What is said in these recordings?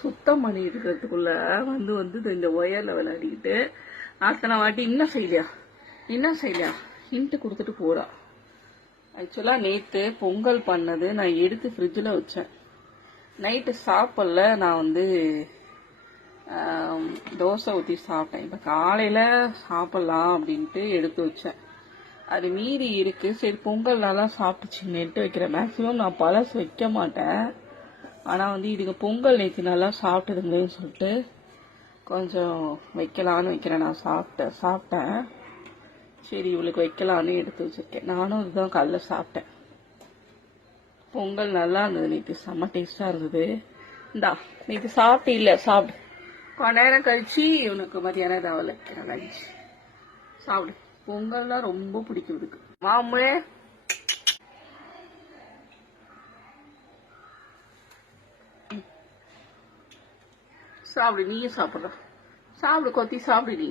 சுத்தம் பண்ணிட்டு இருக்கிறதுக்குள்ள வந்து இந்த ஒயர்ல விளையாடிக்கிட்டு அத்தனை வாட்டி இன்னும் செய்யலையா ஹிண்ட் கொடுத்துட்டு போறா. ஆக்சுவலா நேத்து பொங்கல் பண்ணது நான் எடுத்து ஃப்ரிட்ஜில் வச்சேன். நைட்டு சாப்பிடல, நான் வந்து தோசை ஊற்றி சாப்பிட்டேன். இப்போ காலையில் சாப்பிட்லாம் அப்படின்ட்டு எடுத்து வச்சேன். அது மீறி இருக்கு. சரி பொங்கல் நல்லா சாப்பிட்டுச்சுன்னு எடுத்து வைக்கிறேன். மேக்ஸிமம் நான் பழசு வைக்க மாட்டேன். ஆனால் வந்து இதுக்கு பொங்கல் நேற்று நல்லா சாப்பிட்டதுங்களேன்னு சொல்லிட்டு கொஞ்சம் வைக்கலான்னு வைக்கிறேன். நான் சாப்பிட்டேன். சரி இவளுக்கு வைக்கலான்னு எடுத்து வச்சிருக்கேன். நானும் இதுதான் காலைல சாப்பிட்டேன். பொங்கல் நல்லா இருந்தது நேற்று, செம்ம டேஸ்டா இருந்தது. இந்தா நேற்று சாப்பிட்டு இல்லை, சாப்பிடு. கொஞ்ச நேரம் கழிச்சு உனக்கு மதியானம் ஏதாவது வைக்கிறேன் லஞ்ச். சாப்பிடு. பொங்கல்லாம் ரொம்ப பிடிக்கும் இதுக்கு. மாமூலே சாப்பிடு, நீயும் சாப்பிட்ற. சாப்பிடு கொத்தி சாப்பிடு. நீ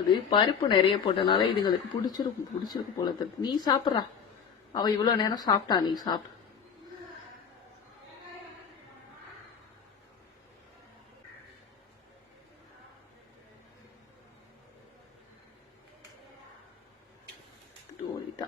அது பருப்பு நிறைய போட்டனால இதுங்களுக்கு பிடிச்சிருக்கு போல தெரியுது. நீ சாப்பிட்றா. அவ இவ்வளவு நேரம் சாப்பிட்டா, நீ சாப்பிடு. ஓடிட்டா.